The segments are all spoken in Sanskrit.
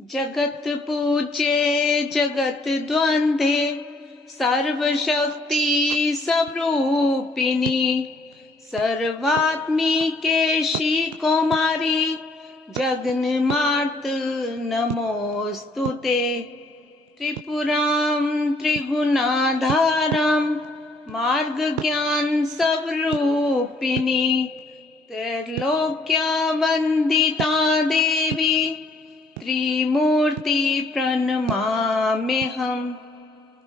जगत पूज्ये जगत द्वंद्वे सर्वशक्ति स्वरूपिणी सर्वात्मिके श्री कौमारी जगन्मात नमोस्तुते। त्रिपुरां त्रिगुणाधारां मार्ग ज्ञान स्वरूपिणी त्रैलोक्यवन्दिता देवी त्रिमूर्ति प्रणमाम्यहम्।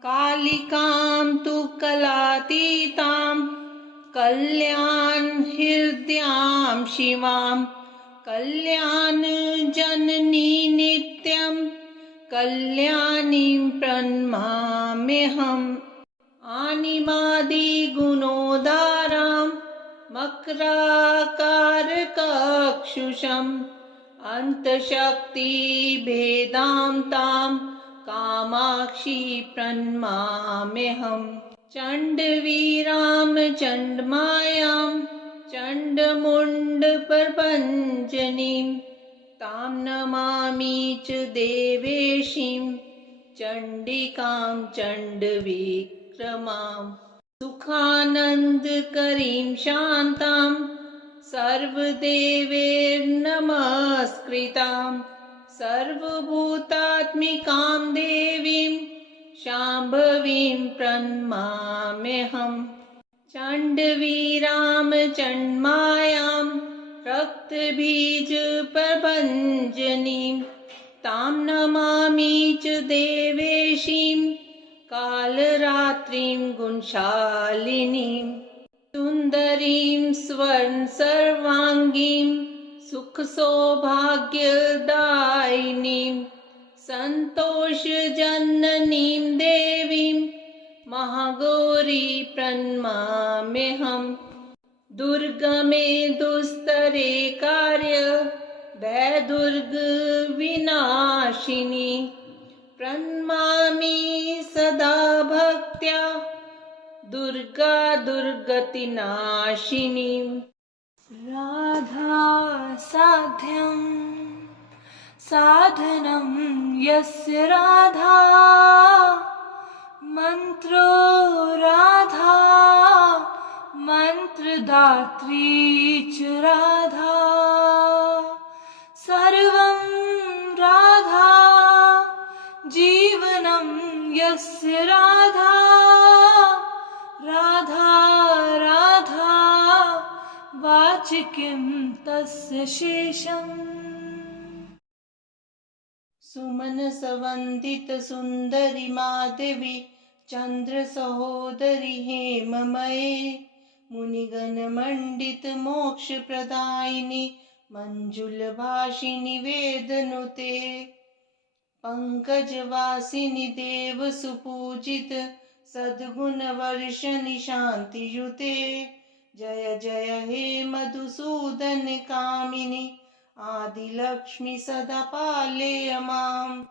कालिकां तु कलातीतां कल्याण हृदयां शिवां कल्याण जननी नित्यं कल्याणीं प्रणमाम्यहम्। आनिमादि गुणोदारां मकराकारकक्षुषम् अंतशक्ति भेदां तां कामाक्षी प्रणमाम्यहम्। चण्डवीरां चण्डमायां चण्डमुण्डप्रभञ्जनीं तां नमामि च देवेशीं चण्डिकां चण्डविक्रमां। सुखानन्दकरीं शान्तां सर्वदेवैर्नमस्कृतां सर्वभूतात्मिकां देवीं शाम्भवीं प्रणमाम्यहम्। चण्डवीरां चण्डमायां रक्तबीजप्रभञ्जनीं तां नमामि च देवेशीं कालरात्रिं गुणशालिनीं। सुन्दरीं स्वर्ण सर्वांगीं सुख सौभाग्यदायिनीं संतोषजननीं देवीं महागौरी प्रणमाम्यहम्। दुर्गमे दुस्तरे कार्य भयदुर्ग विनाशिनी प्रणमामि सदा भक्त्या दुर्गा दुर्गतिनाशिनी। राधा साध्यं साधनं यस्य राधा मंत्रो राधा मंत्रदात्री च राधा सर्वं राधा जीवनं यस्य राधा राधा राधा वाचिकिं तस्य शेषम्। सुमन सवंदित सुंदरी माधवी चंद्र सहोदरी हेममये मुनिगण मंडित मोक्ष प्रदायिनी मंजुल भाषिनी वेदनुते पंकजवासिनी देव सुपूजित सद्गुण वर्षनि शांति युते। जय जय हे मधुसूदन कामिनी आदिलक्ष्मी सदा पालय माम्।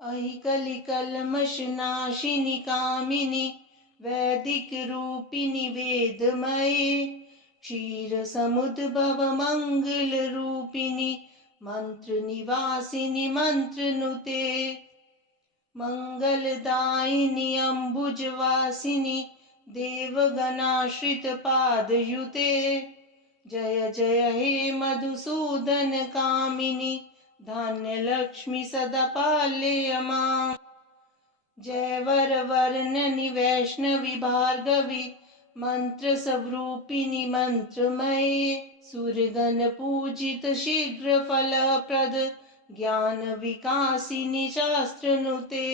अहि कलिकल्मषनाशिनि कामिनि वैदिक रूपिणि वेदमये क्षीर समुद्भव मंगल रूपिणि मंत्र निवासिनि मंत्रनुते मंगलदायिनि अम्बुजवासिनि देवगणाश्रित पादयुते। जय जय हे मधुसूदन कामिनी धान्यलक्ष्मी सदा पालय माम्। जय वर वर्णनि वैष्णवी भार्गवी मंत्र स्वरूपिणि मंत्रमये सुरगण पूजित शीघ्र फलप्रद ज्ञान विकासिनी शास्त्रनुते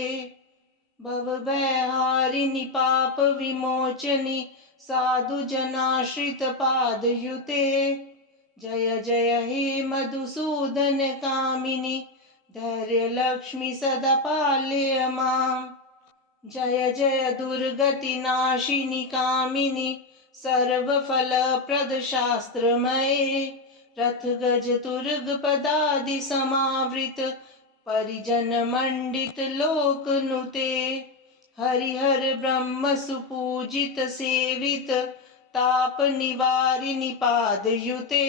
भवभयहारिणि पाप विमोचनि साधु जनाश्रित पादयुते। जय जय हे मधुसूदन कामिनी धैर्य लक्ष्मी सदा पालय माम्। जय जय दुर्गति नाशिनी कामिनी सर्वफलप्रद शास्त्रमये रथ गज तुर्ग पदादि समावृत परिजन मंडित लोकनुते हरिहर ब्रह्म सुपूजित सेवित ताप निवारिणि पादयुते।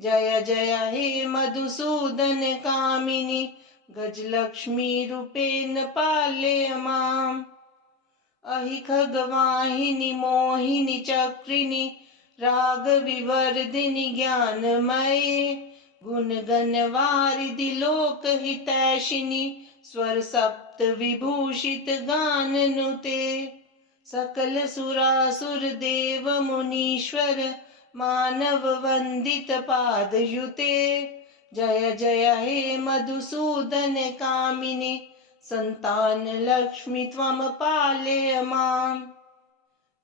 जय जय हे मधुसूदन कामिनी गजलक्ष्मी रूपेण पालय माम्। अहि खगवाहिनि मोहिनि चक्रिणि रागविवर्धिनि ज्ञानमये गुणगणवारिधि लोकहितैषिणि स्वर सप्त विभूषित गाननुते। सकल सुरासुर देव मुनीश्वर मानव वंदित पादयुते। जय जय हे मधुसूदन कामिनि संतान लक्ष्मी त्वं पालय माम्।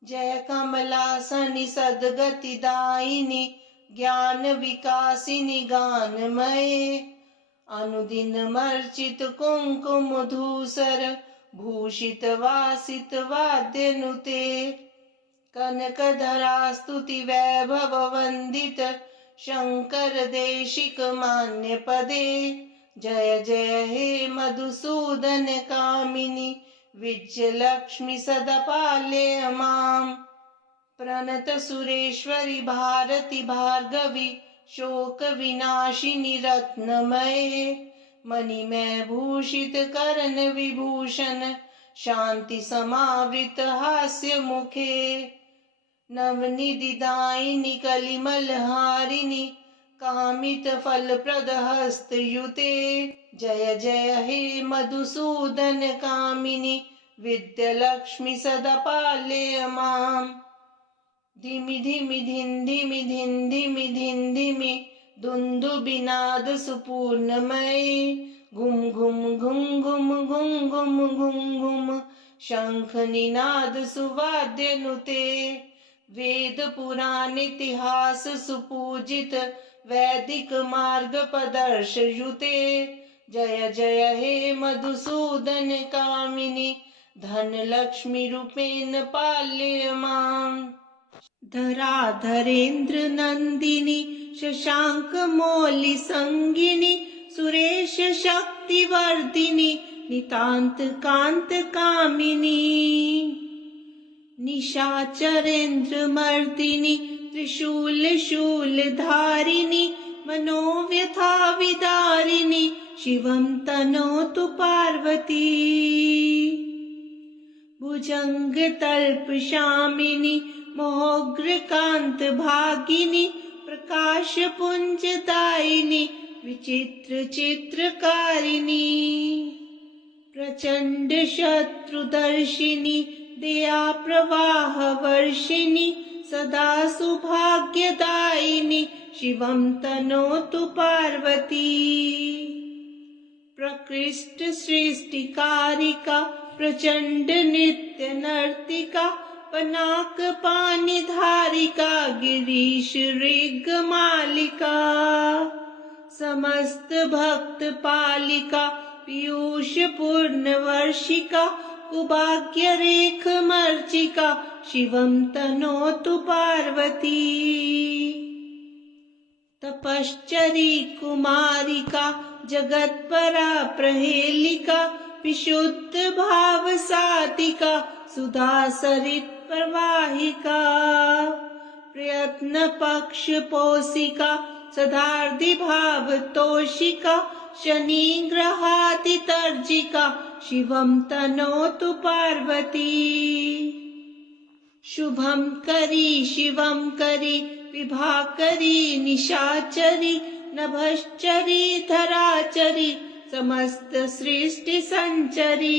जय कमलासनि सद्गतिदायिनि ज्ञान विकासिनि गानमये अनुदिनमर्चित कुङ्कुम धूसर भूषित वासित वाद्यनुते। कनकधरा स्तुति वैभव वंदित शंकर देशिक मान्य पदे। जय जय हे मधुसूदन कामिनि विजयलक्ष्मी सदा पालय माम्। प्रणत सुरेश्वरि भारति भार्गवी शोक विनाशिनि रत्नमये मणिमय भूषित कर्ण विभूषण शांति समावृत हास्य मुखे। नवनिधि दायिनि कलिमलहारिणि कामित फलप्रद हस्तयुते। जय जय हे मधुसूदन कामिनि विद्यालक्ष्मी सदा पालय माम्। धिमि धिमि धिं धिमि धिं धिमि धिं धिमि दुन्दुभिनाद सुपूर्णमये घुम घुम घुम घुम घुम घुम घुम घुम शंख निनाद सुवाद्यनुते। वेद पुराण इतिहास सुपूजित वैदिक मार्ग प्रदर्शयुते। जय जय हे मधुसूदन कामिनि धनलक्ष्मी रूपेण पालय माम्। धराधरेन्द्र नंदिनी शशांक मौलि संगिनी सुरेश शक्तिवर्धिनी नितांत कांत कामिनी। निशाचरेन्द्र मर्दिनी त्रिशूल शूल धारिणी मनोव्यथा विदारिणी शिवं तनोतु पार्वती। भुजंग तल्पशामिनी मोग्रकांत भागिनी प्रकाश पुंज दायिनी विचित्र चित्रकारिणी। प्रचंड शत्रुदर्शिनी दया प्रवाह वर्षिणी सदा सौभाग्यदायिनी शिवं तनोतु पार्वती। प्रकृष्ट सृष्टिकारिका प्रचंड नृत्य नर्तिका पनाक पानी धारिका गिरीश ऋग मालिका। समस्त भक्त पालिका पीयूष पूर्ण वर्षिका कुभाग्य रेख मर्चिका शिवं तनोतु पार्वती। तपश्चरी कुमारिका जगत्परा प्रहेलिका विशुद्ध भाव साधिका सुधा सरित प्रवाहिका। प्रयत्न पक्ष पोषिका सदार्धि भाव तोषिका शनि ग्रहाति तर्जिका शिवं तनोतु पार्वती। शुभं करी शिवं करी विभाकरी निशाचरी नभश्चरी धराचरी समस्त सृष्टि संचरी।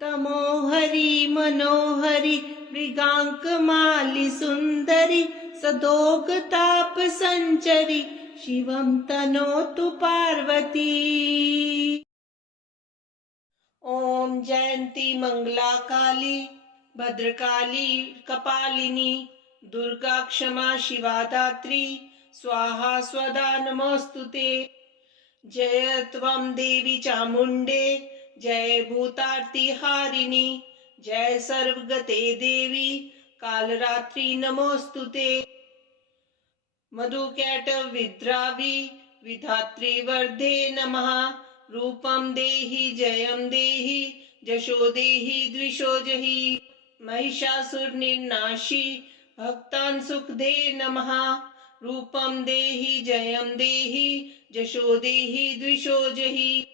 तमोहरी मनोहरी मृगांक माली सुंदरी सदोग ताप संचरी शिवं तनोतु पार्वती। ओम जयंती मंगला काली भद्रकाली कपालिनी दुर्गा क्षमा शिवा धात्री स्वाहा स्वधा नमोस्तुते। जय त्वं देवी चामुंडे जय भूतार्ति हारिणी जय सर्वगते देवी कालरात्रि नमोस्तुते। मधुकैटभ विद्रावी विधात्री वर्धे नमः। रूपं देहि जयं देहि जशो देहि द्विषो जहि महिषासुर निर्नाशी भक्तान् सुख दे नमः। रूपं देहि जयं देहि जशो देहि द्विषो जहि।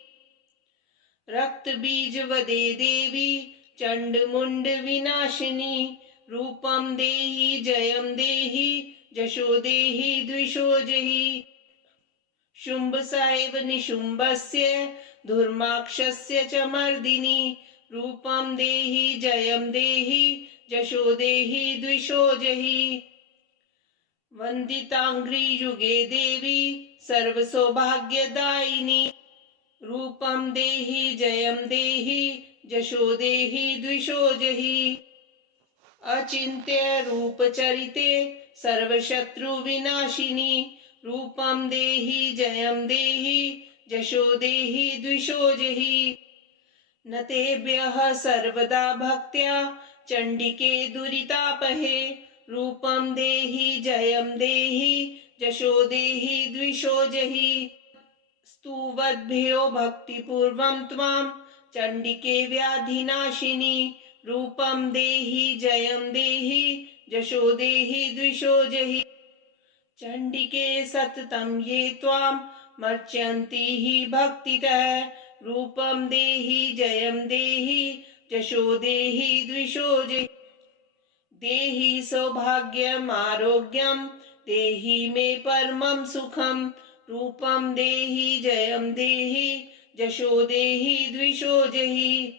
रक्त बीज वदे देवी चंड मुंड विनाशिनी रूपं देहि जयं देहि जशो देहि द्विषो जहि। शुंभ साइव निशुंभस्य धुर्माक्षस्य च मर्दिनी रूपं देहि जयं देहि जशो देहि द्विषो जहि। वंदितांग्री युगे देवी सर्वसौभाग्यदायिनी रूपं देहि जयं देहि जशो देहि द्विषो जहि। अचिन्त्य रूप चरिते सर्वशत्रु विनाशिनी रूपं देहि जयं देहि जशो देहि द्विषो जहि। न तेभ्यः सर्वदा भक्त्या चण्डिके दुरितापहे रूपं देहि जयं देहि जशो देहि द्विषो जहि। स्तुवद्भ्यो भक्तिपूर्वं त्वां चण्डिके व्याधिनाशिनी रूपं देहि जयं देहि जशो देहि द्विषो जहि। चण्डिके सततं ये त्वां मर्च्यन्ति हि भक्तितः रूपं देहि जयं देहि जशो देहि द्विषो जहि। देहि सौभाग्यम् आरोग्यं देहि मे परमं सुखं रूपं देहि जयं देहि जशो देहि द्विषो जहि।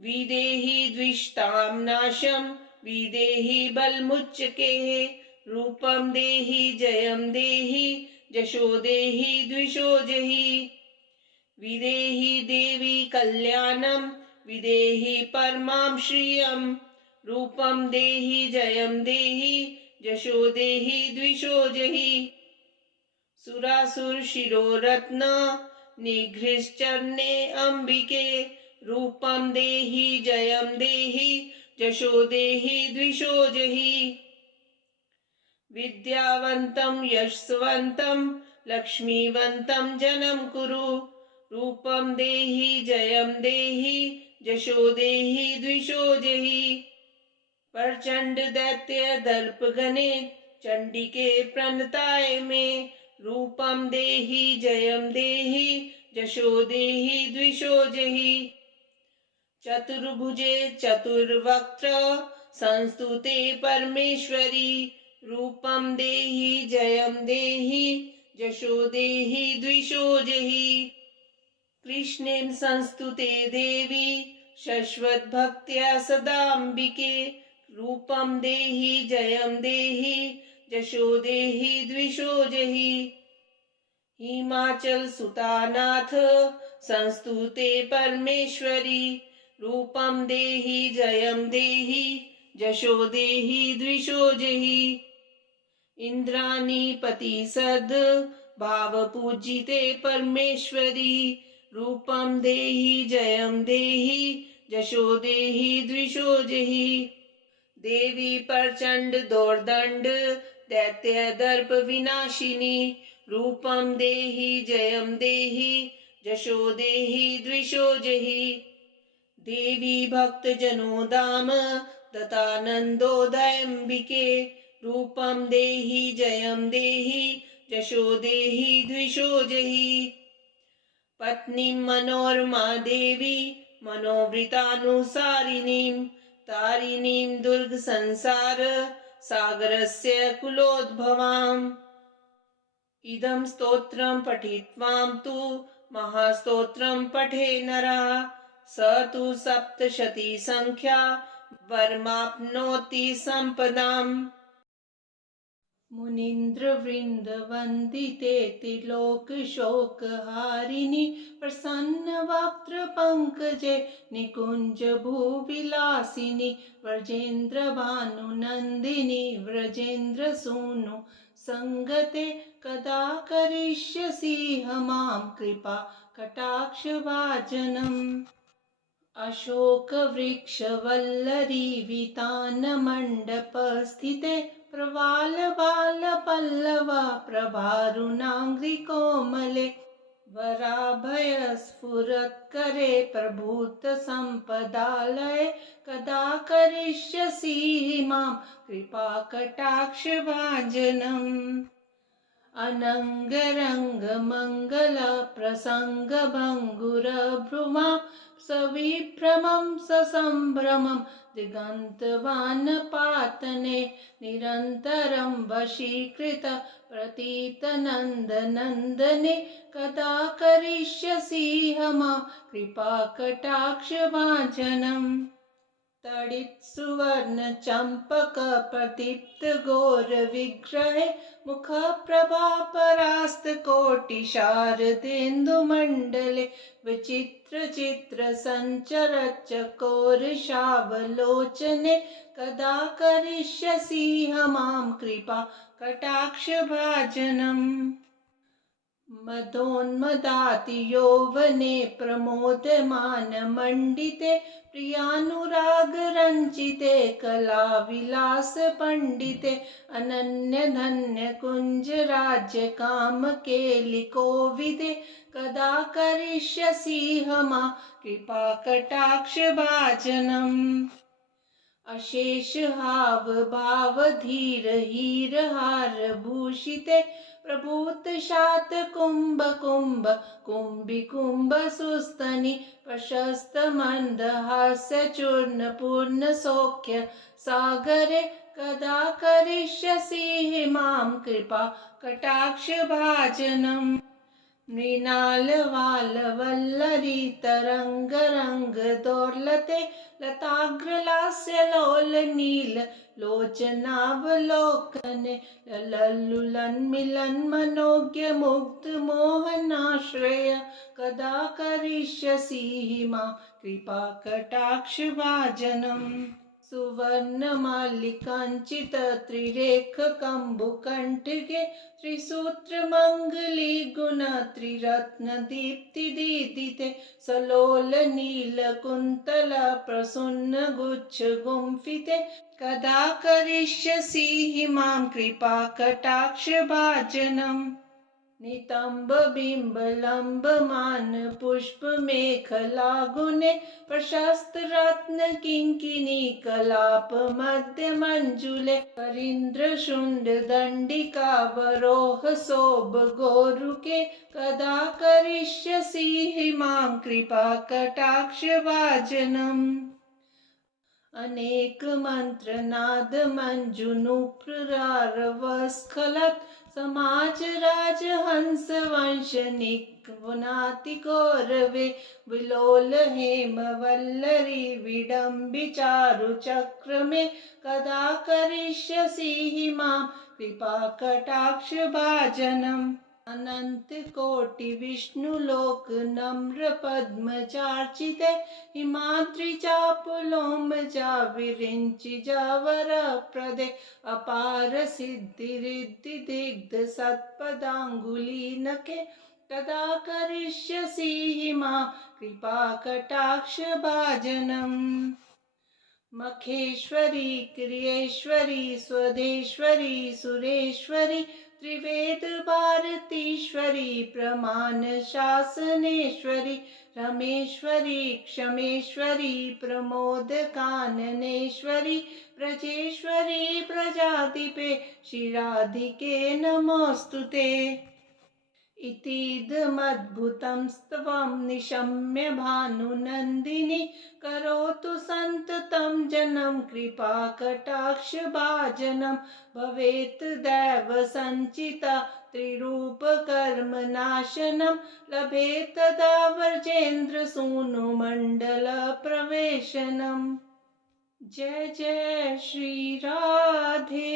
विदेहि द्विषतां नाशं विदेहि बलमुच्चकेः रूपं देहि जयं देहि जशो देहि द्विषो जहि। विदेहि देवी कल्याणं विदेहि परमां श्रियं रूपं देहि जयं देहि जशो देहि द्विषो जहि। सुरासुर शिरोरत्न निघ्रिश्चरणे अंबिके रूपं देहि जयं देहि जशो देहि द्विषो जहि। विद्यावन्तं यशस्वन्तं लक्ष्मीवन्तं जनं कुरु रूपं देहि जयं देहि जशो देहि द्विषो जहि। प्रचंड दैत्य दर्प गणे चंडिके प्रणताय मे रूपं देहि जयं देहि जशो देहि द्विषो जहि। चतुर्भुजे चतुर्वक्त्र संस्तुते परमेश्वरी रूपं देहि जयं देहि जशो देहि द्विषो जहि। कृष्णेन संस्तुते देवी शश्वत भक्त्या सदाम्बिके रूपं देहि जयं देहि जशो देहि द्विषो जहि। हिमाचल सुतानाथ संस्तुते परमेश्वरी रूपं देहि जयं देहि जशो देहि द्विषो जहि। इंद्राणीपति सद भाव पूजिते परमेश्वरी रूपं देहि जयं देहि जशो देहि द्विषो जहि। देवी प्रचंड दोर्दंड दैत्य दर्प विनाशिनी रूपं देहि जयं देहि जशो देहि द्विषो जहि। देवी भक्त जनो दाम दतानंदोदयंबिके रूपं देहि जयं देहि जशो देहि द्विषो जहि। पत्नी मनोरमा देवी मनोवृतानुसारिणीं तारिणीं दुर्ग संसार सागरस्य कुलोद्भवाम्। इदं स्तोत्रं पठित्वां तु महास्तोत्रं पठे नरः स तु सप्तशती संख्या वरमाप्नोति संपदाम्। मुनीन्द्रवृन्द वन्दिते त्रिलोकशोकहारिणि प्रसन्न वक्त्र पंकजे निकुंज भूविलासिनि व्रजेन्द्र भानुनन्दिनि व्रजेन्द्र सूनु संगते कदा करिष्यसि मां कृपा कटाक्षभाजनम्। अशोकवृक्षवल्लरी वितानमण्डपस्थिते प्रवालबालपल्लव प्रभारुणाङ्घ्रिकोमले वराभय स्फुरत्करे प्रभूत संपदालये कदा करिष्यसि मां कृपाकटाक्षभाजनम् अनङ्गरङ्गमङ्गलप्रसङ्गभङ्गुरभ्रुमां सविभ्रमं ससम्भ्रमं दिगन्तवानपातने निरन्तरं वशीकृत प्रतीतनन्दनन्दने कदा करिष्यसि मां कृपाकटाक्षभाजनम् तडित् सुवर्ण चम्पक प्रदीप्त घोर विग्रहे मुख प्रभा परास्त कोटि शारदेन्दुमण्डले विचित्र चित्र संचर चकोरशावलोचने कदा करिष्यसि मां कृपा कटाक्षभाजनम् मदोन्मदाति यौवने प्रमोदमानमण्डिते प्रियानुरागरञ्जिते कलाविलासपण्डिते अनन्यधन्यकुञ्जराज्यकामकेलिकोविदे कदा करिष्यसि मां कृपाकटाक्षभाजनम् अशेष हाव भाव धीर हीर हार भूषिते प्रभूत शात कुंभ कुंभ कुंभी कुंभ सुस्तनि प्रशस्त मंद हास्य चूर्ण पूर्ण सौख्य सागरे कदा करिष्यसि मां कृपा कटाक्षभाजनम् मृणालवालवल्लरी तरंगरंग दोर्लते लताग्रलास्य लोल नील लोचनावलोकने लल्लुलन मिलन मनोज्ञ मुग्ध मोहनाश्रय कदा करिष्यसि मां कृपा कटाक्षभाजनम् सुवर्णमालिकाञ्चित त्रिरेख कम्बुकण्ठिके त्रिसूत्रमङ्गली गुण त्रिरत्न दीप्तिदीदिते सलोल नीलकुन्तल प्रसन्न गुच्छ गुम्फिते कदा करिष्यसि मां कृपा कटाक्षभाजनम् नितंब बिंब लंब मान पुष्प मेखला गुने प्रशस्त रत्न किंकिनी कलाप मध्य मंजुले करीन्द्र शुंड दंडिका वरोह शोभ गोरुके कदा करिष्यसि मां कृपा कटाक्षभाजनम् अनेक मंत्र नाद मंजुनुप्रारवस्खलत् समाज राज हंस वंशनिक वनाति कौरवे विलोल हेम वल्लरी विडम्बि चारु चक्र में कदा करिष्यसि मां कृपा कटाक्षभाजनम् अनंत कोटि विष्णु लोक नम्र पद्मचार्चिते हिमाद्रि चापुलोम जा विरिंचि जावर प्रदे अपार सिद्धि रिद्धि दिग्ध सत्पदांगुलीनके कदा करिष्यसि मां कृपा कटाक्षभाजनम् मखेश्वरी क्रियेश्वरी स्वदेश्वरी सुरेश्वरी त्रिवेद भारतीश्वरी प्रमाण शासनेश्वरी रमेश्वरी क्षमेश्वरी प्रमोद काननेश्वरी ब्रजेश्वरी प्रजाधिपे शिराधिके नमोस्तुते इतीदमद्भुतं स्तवं निशम्य भानुनन्दिनी करोतु सन्ततं जनं कृपा कटाक्षभाजनं भवेत् दैव सञ्चिता त्रिरूपकर्मनाशनं लभेत् तदा व्रजेन्द्र सूनुमण्डल प्रवेशनम् जय जय श्री राधे।